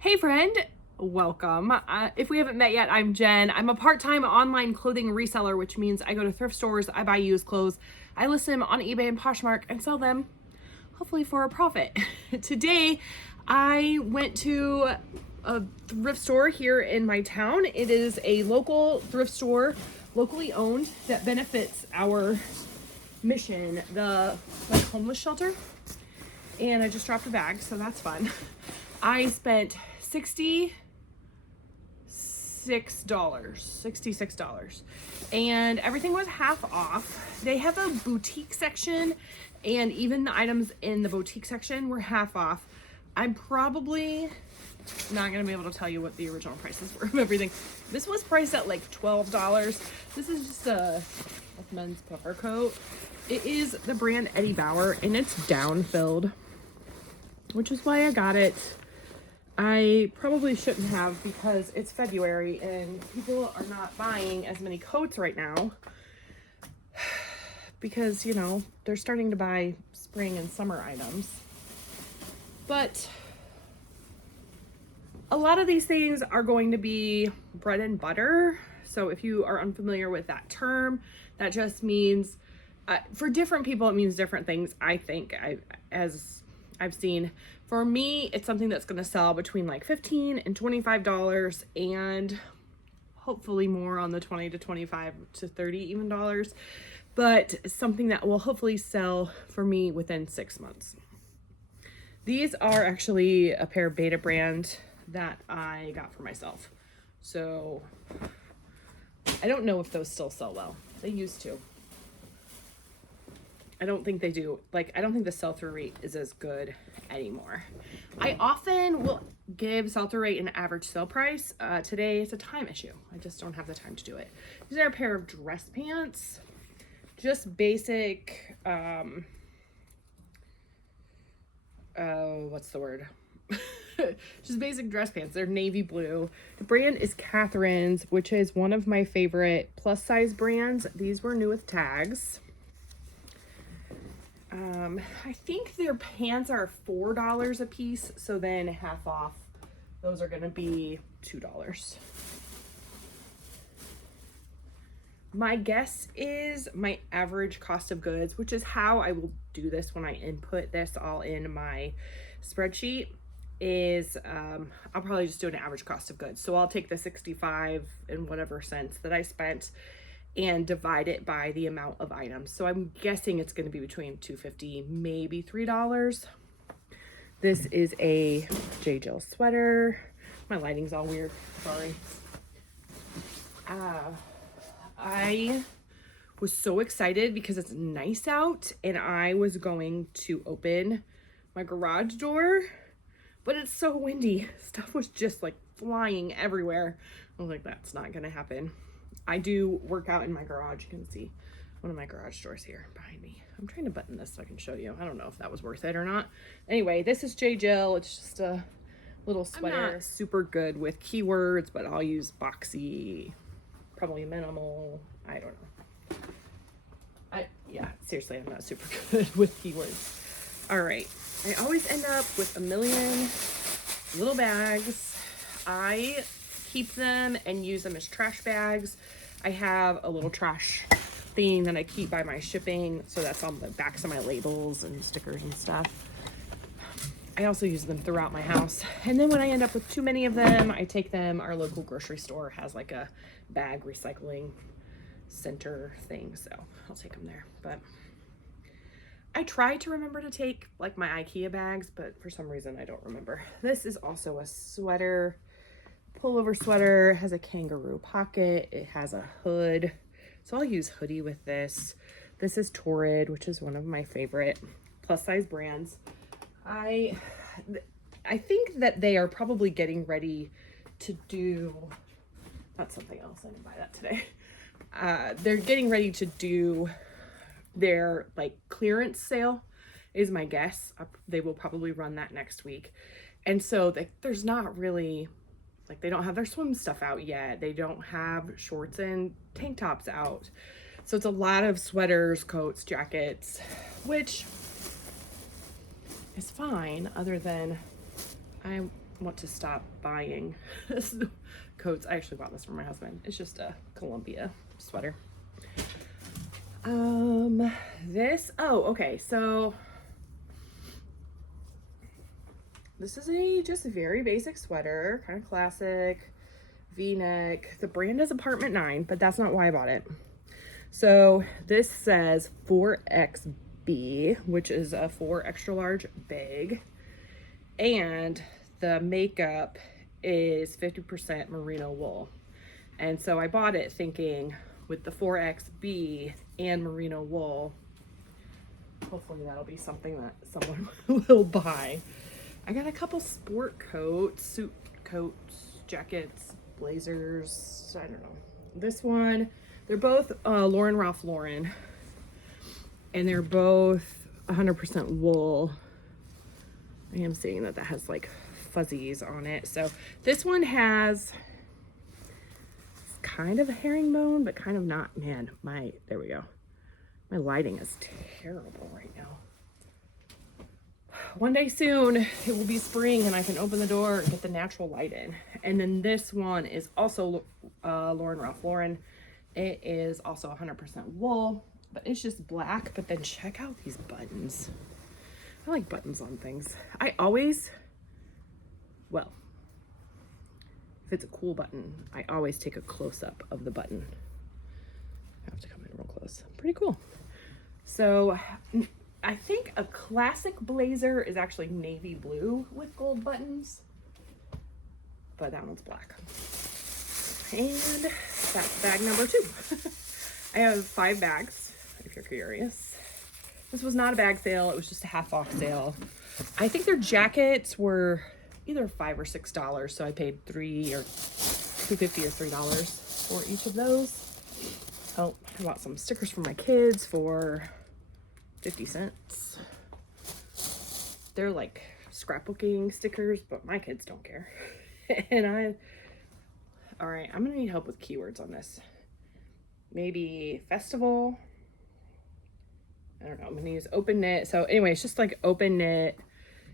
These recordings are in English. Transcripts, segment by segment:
Hey friend, welcome. If we haven't met yet, I'm Jen. I'm a part-time online clothing reseller, which means I go to thrift stores, I buy used clothes, I list them on eBay and Poshmark and sell them, hopefully for a profit. Today, I went to a thrift store here in my town. It is a local thrift store, locally owned, that benefits our mission, the homeless shelter. And I just dropped a bag, so that's fun. I spent $66, and everything was half off. They have a boutique section, and even the items in the boutique section were half off. I'm probably not gonna be able to tell you what the original prices were of everything. This was priced at like $12. This is just a men's puffer coat. It is the brand Eddie Bauer, and it's down filled, which is why I got it. I probably shouldn't have, because it's February and people are not buying as many coats right now because, you know, they're starting to buy spring and summer items. But a lot of these things are going to be bread and butter. So if you are unfamiliar with that term, that just means for different people, it means different things. I think as I've seen. For me, it's something that's going to sell between like $15 and $25, and hopefully more on the 20 to 25 to 30 even dollars, but something that will hopefully sell for me within 6 months. These are actually a pair of Beta brand that I got for myself. So I don't know if those still sell well. They used to. I don't think they do. Like, I don't think the sell-through rate is as good anymore. I often will give sell-through rate an average sale price. Today it's a time issue. I just don't have the time to do it. These are a pair of dress pants. Just basic, what's the word? Just basic dress pants. They're navy blue. The brand is Catherine's, which is one of my favorite plus size brands. These were new with tags. I think their pants are $4 a piece, so then half off, those are going to be $2. My guess is my average cost of goods, which is how I will do this when I input this all in my spreadsheet, is I'll probably just do an average cost of goods. So I'll take the 65 and whatever cents that I spent and divide it by the amount of items. So I'm guessing it's going to be between $2.50, maybe $3. This is a J. Jill sweater. My lighting's all weird, sorry. I was so excited because it's nice out, and I was going to open my garage door, but it's so windy. Stuff was just like flying everywhere. I was like, that's not gonna happen. I do work out in my garage. You can see one of my garage doors here behind me. I'm trying to button this so I can show you. I don't know if that was worth it or not. Anyway, this is J. Jill. It's just a little sweater. I'm not super good with keywords, but I'll use boxy, probably minimal. I don't know. Yeah, seriously, I'm not super good with keywords. All right. I always end up with a million little bags. I keep them and use them as trash bags. I have a little trash thing that I keep by my shipping, so that's on the backs of my labels and stickers and stuff. I also use them throughout my house, and then when I end up with too many of them, I take them. Our local grocery store has like a bag recycling center thing, so I'll take them there. But I try to remember to take like my IKEA bags, but for some reason I don't remember. This is also a sweater, pullover sweater. It has a kangaroo pocket. It has a hood, so I'll use hoodie with this. This is Torrid, which is one of my favorite plus size brands. I think that they are probably getting ready to do, that's something else, I didn't buy that today. They're getting ready to do their like clearance sale is my guess. They will probably run that next week. And so there's not really, like, they don't have their swim stuff out yet. They don't have shorts and tank tops out. So it's a lot of sweaters, coats, jackets, which is fine, other than I want to stop buying coats. I actually bought this for my husband. It's just a Columbia sweater. Okay, so this is a just very basic sweater, kind of classic, V-neck. The brand is Apartment 9, but that's not why I bought it. So this says 4XB, which is a 4 extra large bag, and the makeup is 50% merino wool. And so I bought it thinking with the 4XB and merino wool, hopefully that'll be something that someone will buy. I got a couple sport coats, suit coats, jackets, blazers, I don't know. This one, they're both Lauren Ralph Lauren, and they're both 100% wool. I am seeing that has like fuzzies on it. So this one has kind of a herringbone, but kind of not. Man, there we go. My lighting is terrible right now. One day soon, it will be spring and I can open the door and get the natural light in. And then this one is also Lauren Ralph Lauren. It is also 100% wool, but it's just black. But then check out these buttons. I like buttons on things. If it's a cool button, I always take a close-up of the button. I have to come in real close. Pretty cool. So I think a classic blazer is actually navy blue with gold buttons, but that one's black. And that's bag number 2. I have 5 bags, if you're curious. This was not a bag sale, it was just a half off sale. I think their jackets were either $5 or $6, so I paid $2.50 or $3 for each of those. Oh, I bought some stickers for my kids for 50 cents. They're like scrapbooking stickers, but my kids don't care. And all right, I'm gonna need help with keywords on this. Maybe festival. I don't know, I'm gonna use open knit. So anyway, it's just like open knit.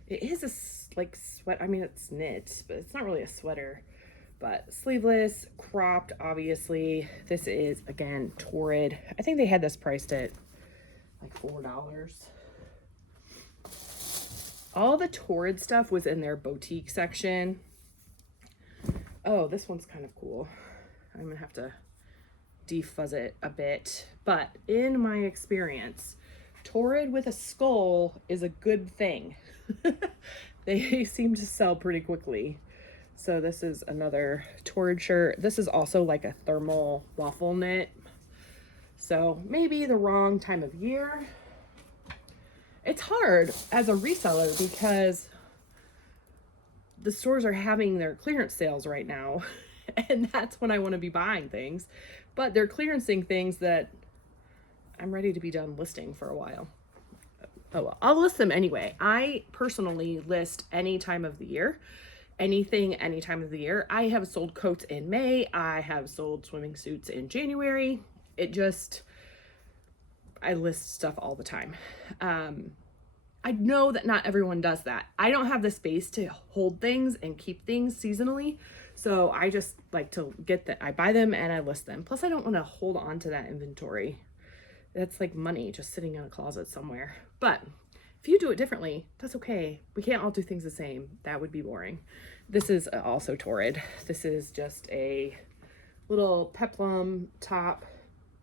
It is like sweat. I mean, it's knit, but it's not really a sweater. But sleeveless, cropped, obviously. This is, again, Torrid. I think they had this priced at like $4. All the Torrid stuff was in their boutique section. Oh, this one's kind of cool. I'm gonna have to defuzz it a bit. But in my experience, Torrid with a skull is a good thing. They seem to sell pretty quickly. So this is another Torrid shirt. This is also like a thermal waffle knit. So maybe the wrong time of year. It's hard as a reseller because the stores are having their clearance sales right now. And that's when I want to be buying things. But they're clearancing things that I'm ready to be done listing for a while. Oh, well, I'll list them anyway. I personally list any time of the year. Anything, any time of the year. I have sold coats in May. I have sold swimming suits in January. I list stuff all the time. I know that not everyone does that. I don't have the space to hold things and keep things seasonally. So I just like to I buy them and I list them. Plus I don't want to hold on to that inventory. That's like money just sitting in a closet somewhere. But if you do it differently, that's okay. We can't all do things the same. That would be boring. This is also Torrid. This is just a little peplum top.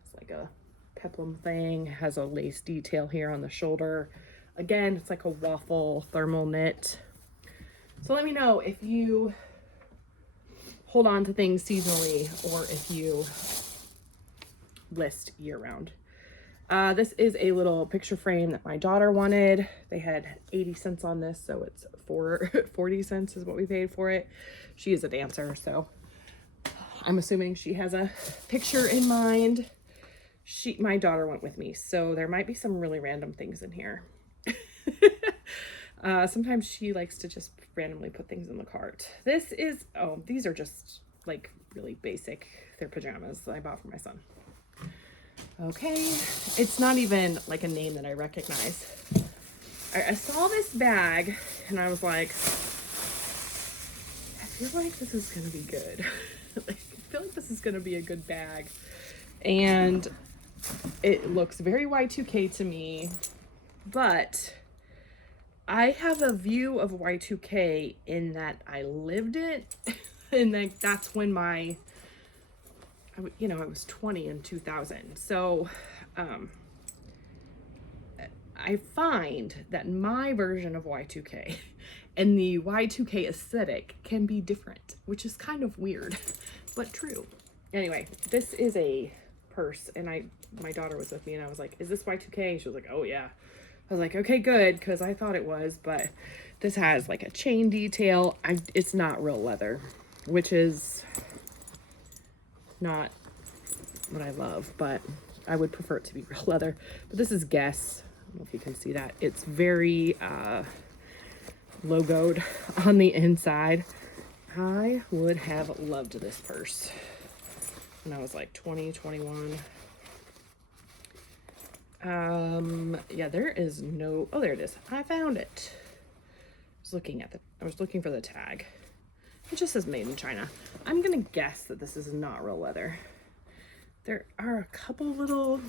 It's like a peplum thing. Has a lace detail here on the shoulder. Again, it's like a waffle thermal knit. So let me know if you hold on to things seasonally or if you list year round. This is a little picture frame that my daughter wanted. They had 80 cents on this, so it's 40 cents is what we paid for it. She is a dancer, so I'm assuming she has a picture in mind. My daughter went with me, so there might be some really random things in here. Sometimes she likes to just randomly put things in the cart. These are just like really basic. They're pajamas that I bought for my son. Okay, it's not even like a name that I recognize. I saw this bag and I was like, feel like this is gonna be good. I feel like this is gonna be a good bag. And it looks very Y2K to me, but I have a view of Y2K in that I lived it. And like that's when I was 20 in 2000. So I find that my version of Y2K and the Y2K aesthetic can be different, which is kind of weird, but true. Anyway, this is a purse, and my daughter was with me, and I was like, is this Y2K? She was like, oh yeah. I was like, okay, good, because I thought it was, but this has like a chain detail. It's not real leather, which is not what I love, but I would prefer it to be real leather. But this is Guess. I don't know if you can see that. It's very logoed on the inside. I would have loved this purse when I was like 20, 21. Yeah, there is no, oh, there it is. I found it. I was looking for the tag. It just says made in China. I'm gonna guess that this is not real leather. There are a couple little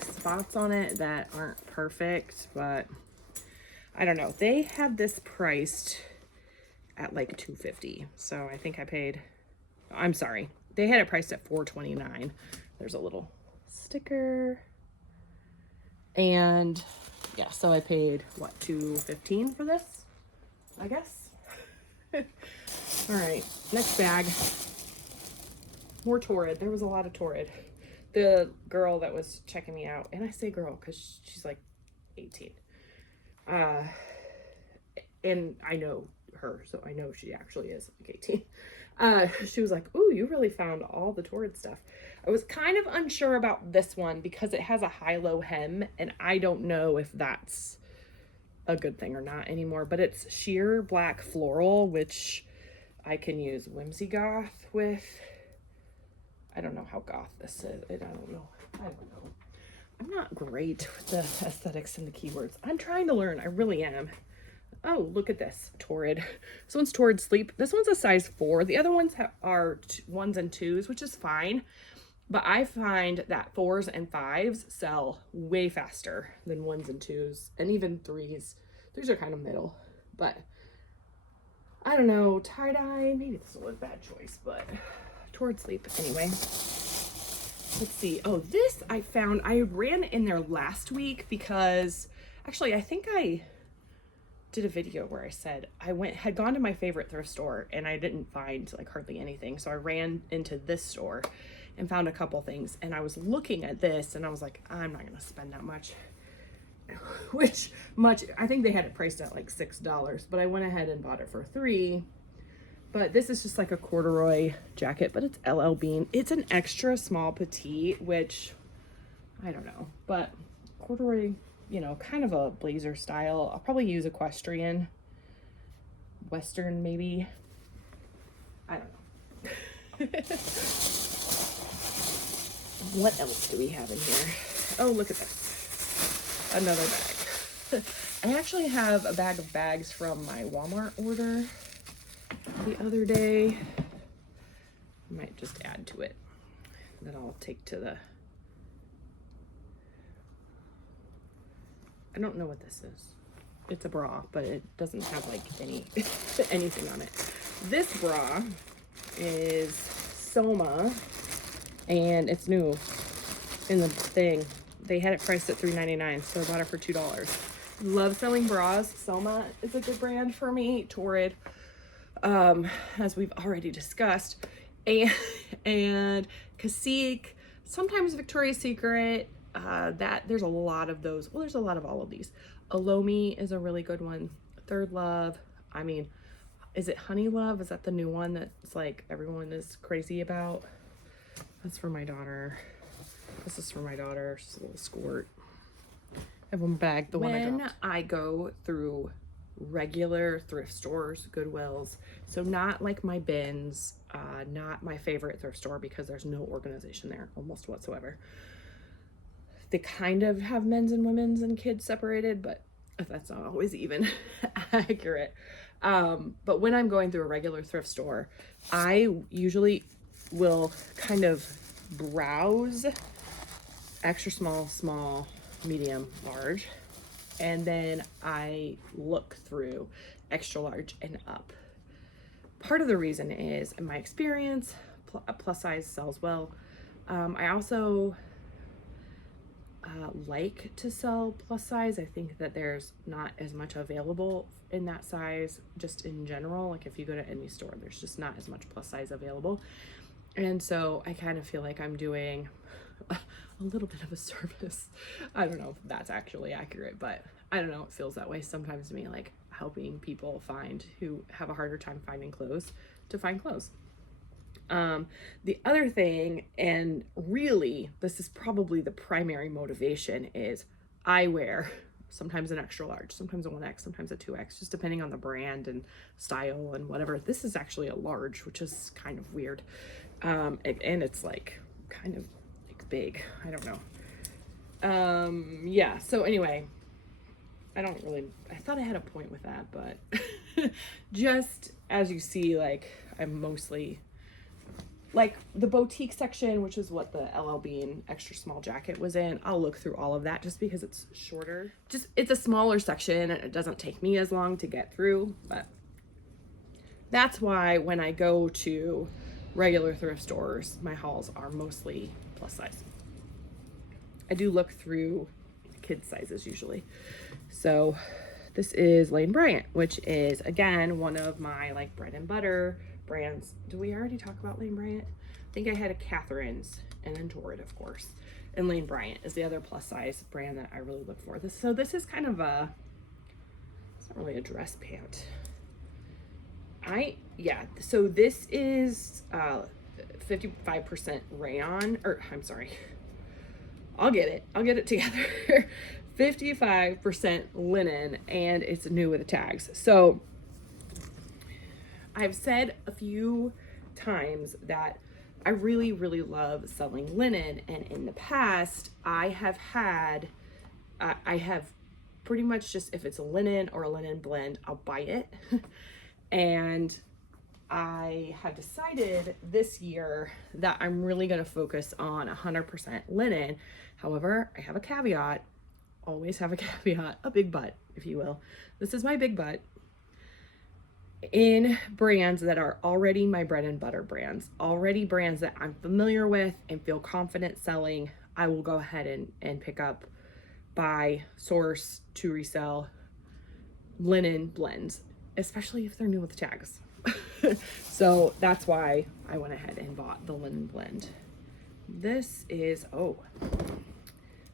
spots on it that aren't perfect, but I don't know. They had this priced at like $250. So I think I paid, I'm sorry. They had it priced at $429. There's a little sticker. And yeah, so I paid what, $215 for this, I guess. All right, next bag. More Torrid. There was a lot of Torrid. The girl that was checking me out, and I say girl because she's like 18. And I know her, so I know she actually is like 18. She was like, ooh, you really found all the Torrid stuff. I was kind of unsure about this one because it has a high-low hem, and I don't know if that's a good thing or not anymore, but it's sheer black floral, which I can use Whimsy Goth with. I don't know how goth this is. I don't know. I'm not great with the aesthetics and the keywords. I'm trying to learn. I really am. Oh, look at this. Torrid. This one's Torrid Sleep. This one's a size 4. The other ones are 1s and 2s, which is fine. But I find that 4s and 5s sell way faster than 1s and 2s. And even 3s. 3s are kind of middle. But I don't know. Tie-dye. Maybe this was a bad choice. But Torrid Sleep. Anyway. Let's see. Oh, this I found. I ran in there last week because actually I think I did a video where I said I had gone to my favorite thrift store and I didn't find like hardly anything. So I ran into this store and found a couple things, and I was looking at this and I was like, I'm not going to spend that much. I think they had it priced at like $6, but I went ahead and bought it for $3. But this is just like a corduroy jacket, but it's LL Bean. It's an extra small petite, which I don't know, but corduroy, you know, kind of a blazer style. I'll probably use equestrian, Western maybe. I don't know. What else do we have in here? Oh, look at this. Another bag. I actually have a bag of bags from my Walmart order the other day. I might just add to it. That I'll take to the, I don't know what this is. It's a bra, but it doesn't have like anything on it. This bra is Soma, and it's new in the thing. They had it priced at $3.99, so I bought it for $2. Love selling bras. Soma is a good brand for me. Torrid, as we've already discussed, and Cacique, sometimes Victoria's Secret. That there's a lot of those. Well, there's a lot of all of these. Alomi is a really good one. Third Love. I mean, is it Honey Love? Is that the new one that's like everyone is crazy about? That's for my daughter. This is for my daughter. She's a little squirt. I have one bag. The one I dropped. When I go through regular thrift stores, Goodwills, so not like my bins, not my favorite thrift store because there's no organization there almost whatsoever. They kind of have men's and women's and kids separated, but that's not always even accurate. But when I'm going through a regular thrift store, I usually will kind of browse extra small, small, medium, large, and then I look through extra large and up. Part of the reason is, in my experience, plus size sells well. I also like to sell plus size. I think that there's not as much available in that size just in general. Like if you go to any store, there's just not as much plus size available. And so I kind of feel like I'm doing a little bit of a service. I don't know if that's actually accurate, but I don't know, it feels that way sometimes to me, like helping people find who have a harder time finding clothes to find clothes. The other thing, and really this is probably the primary motivation, is I wear sometimes an extra large, sometimes a 1X, sometimes a 2X, just depending on the brand and style and whatever. This is actually a large, which is kind of weird. And it's like kind of like big, I don't know. Yeah, so anyway, I thought I had a point with that, but just as you see, like I'm mostly like the boutique section, which is what the LL Bean extra small jacket was in. I'll look through all of that just because it's shorter. Just, it's a smaller section and it doesn't take me as long to get through, but that's why when I go to regular thrift stores, my hauls are mostly plus size. I do look through kids sizes usually. So this is Lane Bryant, which is again one of my like bread and butter brands. Do we already talk about Lane Bryant? I think I had a Catherine's and then Torrid, of course. And Lane Bryant is the other plus size brand that I really look for. This is kind of it's not really a dress pant. So this is 55% rayon, or I'm sorry. I'll get it together. 55% linen, and it's new with the tags. So I've said a few times that I really, really love selling linen. And in the past, I have pretty much just, if it's a linen or a linen blend, I'll buy it. And I have decided this year that I'm really going to focus on 100% linen. However, I have a caveat, always have a caveat, a big but, if you will. This is my big but. In brands that are already my bread and butter brands, already brands that I'm familiar with and feel confident selling, I will go ahead and pick up, buy, source to resell linen blends, especially if they're new with the tags. So that's why I went ahead and bought the linen blend. This is,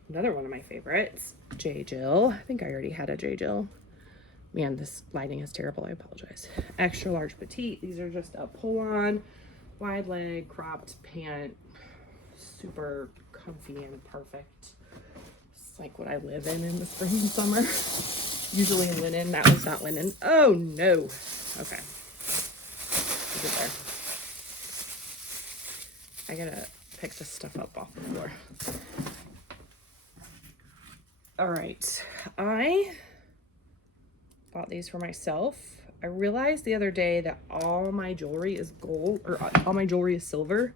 another one of my favorites, J. Jill. I think I already had a J. Jill. Man, this lighting is terrible. I apologize. Extra large petite. These are just a pull-on, wide leg, cropped pant. Super comfy and perfect. It's like what I live in the spring and summer. Usually linen. That was not linen. Oh, no. Okay. Get there. I gotta pick this stuff up off the floor. All right. I bought these for myself. I realized the other day that all my jewelry is gold, or all my jewelry is silver,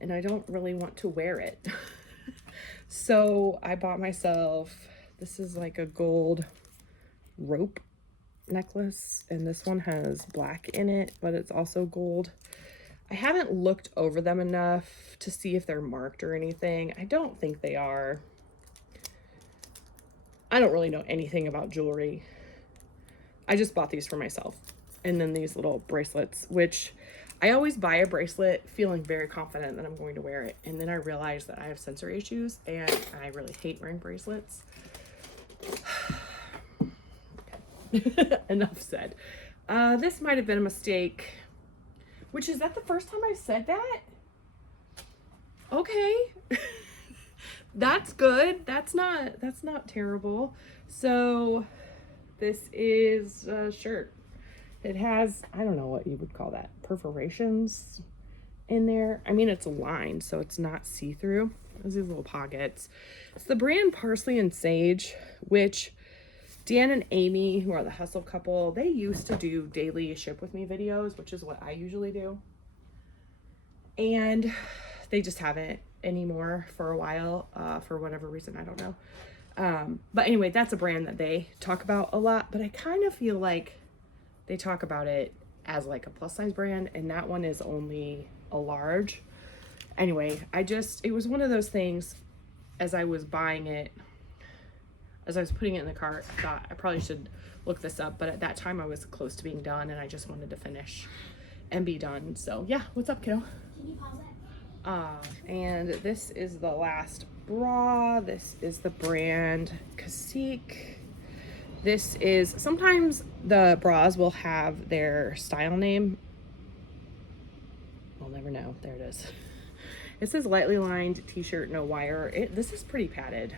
and I don't really want to wear it. So I bought myself, this is like a gold rope necklace, and this one has black in it, but it's also gold. I haven't looked over them enough to see if they're marked or anything. I don't think they are. I don't really know anything about jewelry. I just bought these for myself. And then these little bracelets, which I always buy a bracelet feeling very confident that I'm going to wear it. And then I realized that I have sensory issues and I really hate wearing bracelets. Enough said. This might have been a mistake. Which, is that the first time I said that? Okay. That's good. That's not terrible. So this is a shirt. It has, I don't know what you would call that, perforations in there. I mean, it's lined, so it's not see-through. There's these little pockets. It's the brand Parsley and Sage, which Dan and Amy, who are the hustle couple, they used to do daily ship with me videos, which is what I usually do. And they just haven't anymore for a while, for whatever reason, I don't know. But anyway, that's a brand that they talk about a lot, but I kind of feel like they talk about it as like a plus size brand, and that one is only a large. Anyway, it was one of those things, as I was buying it, as I was putting it in the cart, I thought I probably should look this up, but at that time I was close to being done and I just wanted to finish and be done. So yeah, what's up, kiddo? Can you pause it? And this is the last bra. This is the brand Cacique. This is, sometimes the bras will have their style name. I'll never know. There it is. It says lightly lined t-shirt, no wire. This is pretty padded.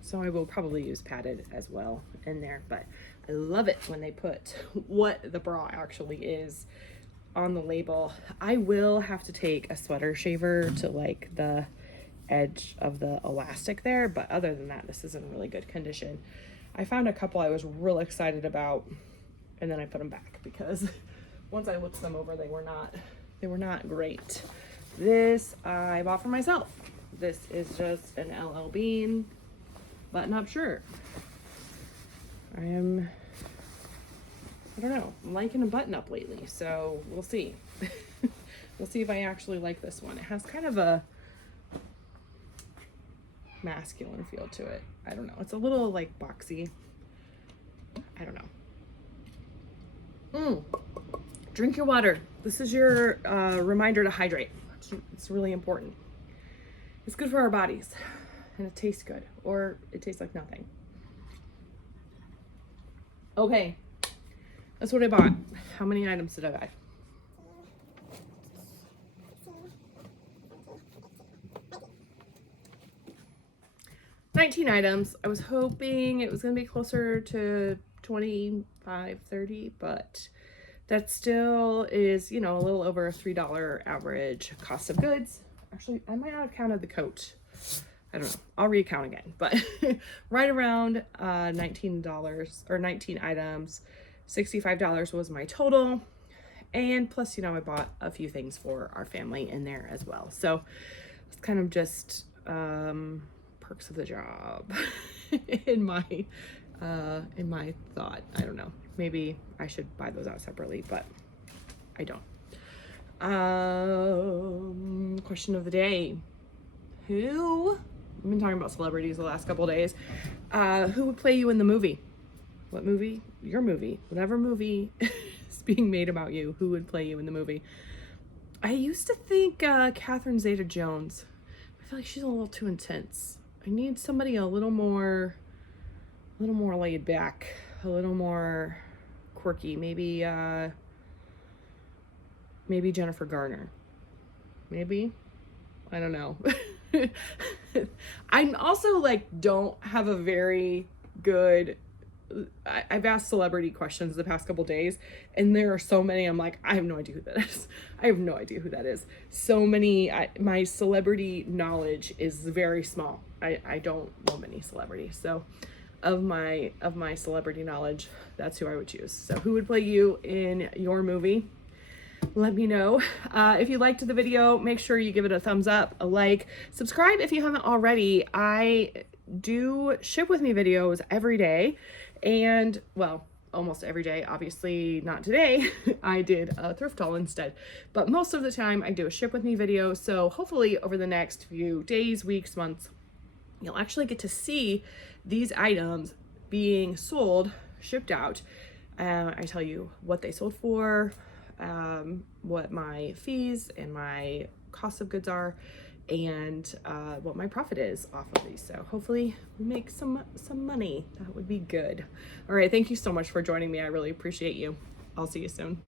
So I will probably use padded as well in there, but I love it when they put what the bra actually is on the label. I will have to take a sweater shaver to like the edge of the elastic there, but other than that, this is in really good condition. I found a couple I was real excited about, and then I put them back because once I looked them over, they were not great. This I bought for myself. This is just an LL Bean button-up shirt. I don't know, I'm liking a button-up lately, so we'll see. We'll see if I actually like this one. It has kind of a masculine feel to it. I don't know, it's a little like boxy. I don't know. Drink your water. This is your reminder to hydrate. It's really important. It's good for our bodies. And it tastes good, or it tastes like nothing. Okay, that's what I bought. How many items did I buy? $19 items. I was hoping it was gonna be closer to 25, 30, but that still is, you know, a little over a $3 average cost of goods. Actually, I might not have counted the coat. I don't know, I'll recount again, but right around $19 or 19 items. $65 was my total, and plus, you know, I bought a few things for our family in there as well. So it's kind of just perks of the job in my thought. I don't know, maybe I should buy those out separately, but I don't. Question of the day: I've been talking about celebrities the last couple days. Who would play you in the movie? What movie? Your movie. Whatever movie is being made about you, who would play you in the movie? I used to think Catherine Zeta-Jones. I feel like she's a little too intense. I need somebody a little more laid back, a little more quirky. Maybe Jennifer Garner. Maybe. I don't know. I'm also like, don't have a very good, I've asked celebrity questions the past couple days, and there are so many, I'm like, I have no idea who that is. I have no idea who that is. So many, my celebrity knowledge is very small. I don't know many celebrities. So of my celebrity knowledge, that's who I would choose. So who would play you in your movie? Let me know. If you liked the video, make sure you give it a thumbs up, a like, subscribe if you haven't already. I do ship with me videos every day, and well, almost every day. Obviously not today. I did a thrift haul instead, but most of the time I do a ship with me video. So hopefully over the next few days, weeks, months, you'll actually get to see these items being sold, shipped out. I tell you what they sold for, what my fees and my cost of goods are, and what my profit is off of these. So hopefully we make some money. That would be good. All right, thank you so much for joining me. I really appreciate you. I'll see you soon.